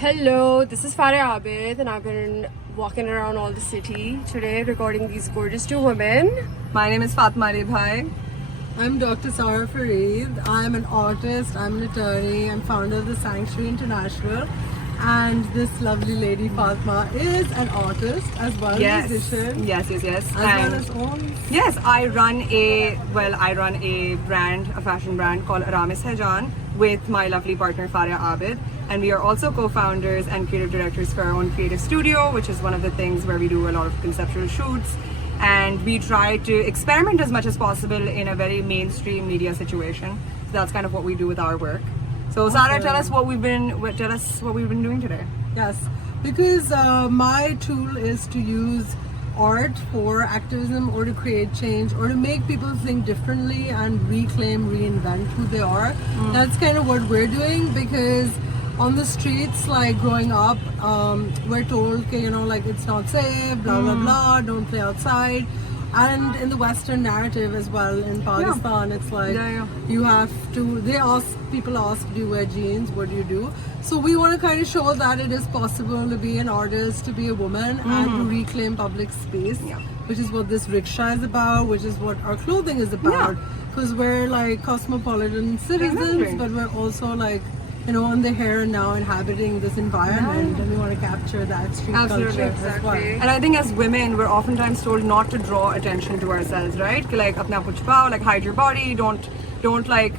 Hello, this is Farah Abid, and I've been walking around all the city today recording these gorgeous two women. My name is Fatma Ali Bhai. I'm Dr. Sarah Fareed. I'm an artist, I'm an attorney, I'm founder of the Sanctuary International. And this lovely lady Fatma is an artist as well as a musician. Yes. As well as owns. Yes, I run a brand, a fashion brand called Aramis Hejan with my lovely partner Farah Abid. And we are also co-founders and creative directors for our own creative studio, which is one of the things where we do a lot of conceptual shoots. And we try to experiment as much as possible in a very mainstream media situation. So that's kind of what we do with our work. So Sarah, tell us what we've been doing today. Yes, because my tool is to use art for activism or to create change or to make people think differently and reclaim, reinvent who they are. That's kind of what we're doing, because on the streets, like growing up, we're told, okay, like it's not safe, blah blah blah, don't play outside. And in the Western narrative as well, in Pakistan, it's like you have to. People ask, do you wear jeans? What do you do? So we want to kind of show that it is possible to be an artist, to be a woman, and to reclaim public space, which is what this rickshaw is about, which is what our clothing is about. Because we're like cosmopolitan citizens, but we're also like, on the here and now inhabiting this environment, and we want to capture that street culture as well. And I think as women, we're oftentimes told not to draw attention to ourselves, right? Like, apna kuch pao, like hide your body, don't like,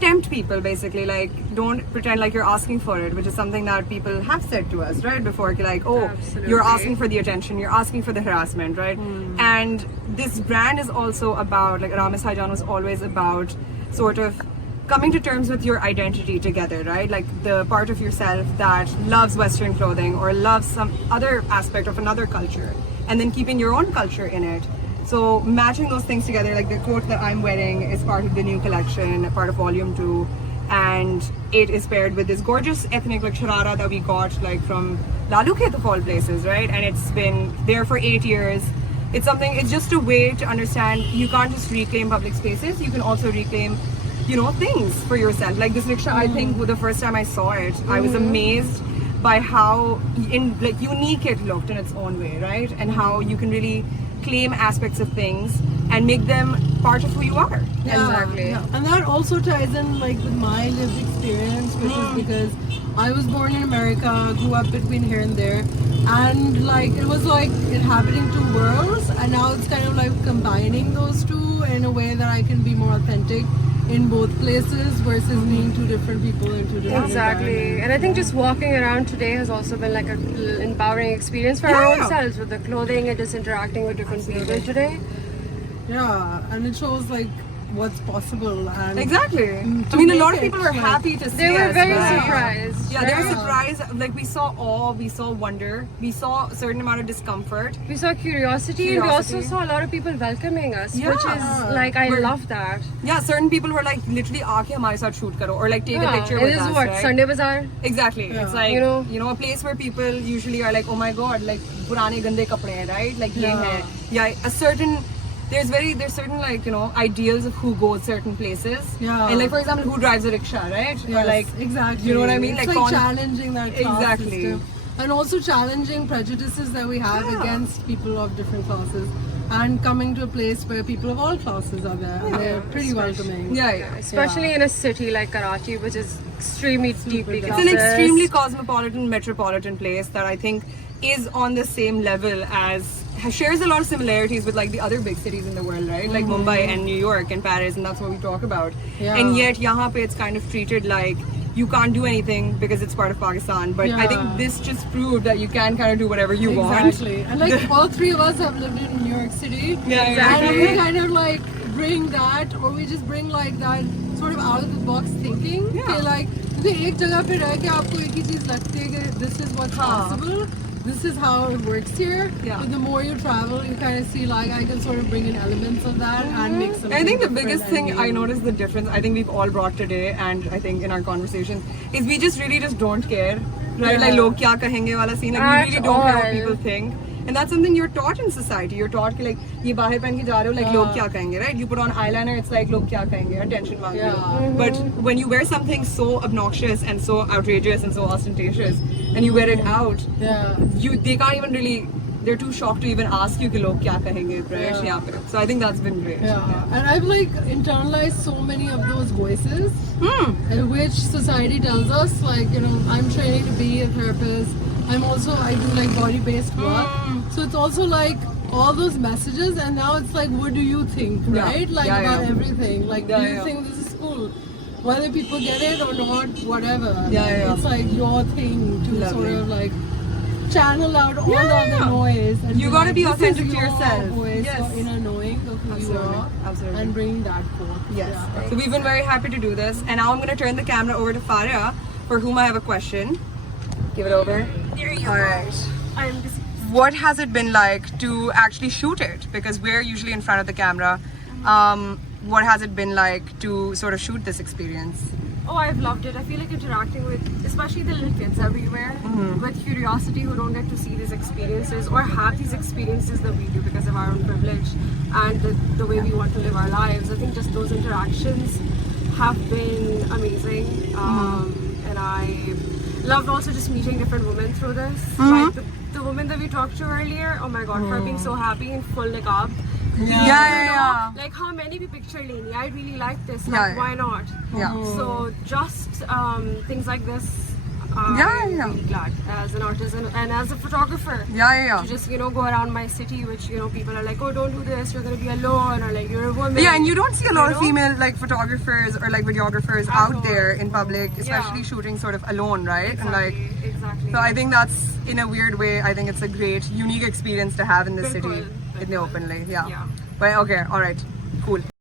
tempt people basically. Like, don't pretend like you're asking for it, which is something that people have said to us, right? Before, like, you're asking for the attention, you're asking for the harassment, right? And this brand is also about, like, Aramis Hejan was always about sort of coming to terms with your identity together, right? Like the part of yourself that loves Western clothing or loves some other aspect of another culture, and then keeping your own culture in it. So matching those things together, like the coat that I'm wearing is part of the new collection, part of volume 2, and it is paired with this gorgeous ethnic like sharara that we got like from Lalu Khet of all places, right? And it's been there for 8 years. It's just a way to understand you can't just reclaim public spaces, you can also reclaim things for yourself. Like this rickshaw, I think the first time I saw it, I was amazed by how unique it looked in its own way, right? And how you can really claim aspects of things and make them part of who you are. Exactly. Yeah. And that also ties in like with my lived experience, which is because I was born in America, grew up between here and there, and like it was like inhabiting two worlds, and now it's kind of like combining those two in a way that I can be more authentic in both places versus being two different people in two different Exactly. And I think just walking around today has also been like an empowering experience for our own selves with the clothing and just interacting with different people today. Yeah, and it shows like what's possible. And exactly. I mean, a lot of people were happy to see us. They were very right? surprised. Yeah, they were surprised. Like we saw awe, we saw wonder, we saw a certain amount of discomfort. We saw curiosity, and we also saw a lot of people welcoming us, which is like, I love that. Yeah, certain people were like, literally, aake hamare saath shoot karo, or like take a picture with us. This is what, right? Sunday Bazaar? Exactly. It's like, a place where people usually are like, oh my god, like, purane gande kapde, right? Like, ye hai. Yeah, there's certain like ideals of who goes certain places, and like for example who drives a rickshaw, right? Yes, or like exactly, you know what I mean, it's like challenging that class system. And also challenging prejudices that we have against people of different classes, and coming to a place where people of all classes are there, and they're pretty welcoming. Especially in a city like Karachi, which is extremely deeply it's an extremely cosmopolitan, metropolitan place that I think is on the same level as shares a lot of similarities with like the other big cities in the world, right? Like Mumbai and New York and Paris, and that's what we talk about. And yet yahan pe it's kind of treated like you can't do anything because it's part of Pakistan. But I think this just proved that you can kind of do whatever you want. Exactly. And like all three of us have lived in New York City. And we kind of like bring that, or we just bring like that sort of out of the box thinking. Okay, like एक जगह पे रह के आपको एक ही चीज लगती है कि this is what's possible. This is how it works here. But the more you travel, you kind of see like I can sort of bring in elements of that and make something. I think the biggest thing I noticed the difference I think we've all brought today, and I think in our conversation, is we just really just don't care, right? Like log kya kahenge wala scene. Like we really don't care what people think. and that's something you're taught in society. You're taught कि like ये बाहर पहन के जा रहे हो, like लोग क्या कहेंगे, right? You put on eyeliner, it's like लोग क्या कहेंगे, attention मांग रहे हो. But when you wear something so obnoxious and so outrageous and so ostentatious, and you wear it out, they can't even really. They're too shocked to even ask you कि लोग क्या कहेंगे, right? यहाँ पे. So I think that's been great. And I've like internalized so many of those voices in which society tells us, like, you know, I'm training to be a therapist. I do like body-based work. So it's also like all those messages, and now it's like, what do you think, right? Like about everything. Like, do you think this is cool? Whether people get it or not, whatever. It's like your thing to sort of like channel out all of the noise. And You gotta like, be this authentic is to your yourself. Voice, Yes. your inner knowing of who you are, and bringing that forth. Yes. Yeah. So we've been very happy to do this, and now I'm going to turn the camera over to Faria, for whom I have a question. Give it over. There you All go. right. I'm just What has it been like to actually shoot it? Because we're usually in front of the camera. What has it been like to sort of shoot this experience? Oh, I've loved it. I feel like interacting with, especially the little kids everywhere, with curiosity who don't get to see these experiences or have these experiences that we do because of our own privilege and the way we want to live our lives. I think just those interactions have been amazing. And I loved also just meeting different women through this. Like the woman that we talked to earlier, oh my god, her being so happy in full niqab. Yeah. Like how many we picture Lainey. I really like this. Like why not? Yeah. So just things like this. Yeah. I'm really glad as an artist and as a photographer. Yeah. To just go around my city, which people are like, oh, don't do this. You're gonna be alone, or like you're a woman. Yeah, and you don't see a lot of female like photographers or like videographers out there in public, especially shooting sort of alone, right? Exactly. Exactly. So I think that's, in a weird way, I think it's a great, unique experience to have in the city, in the openly. Yeah. But okay, all right, cool.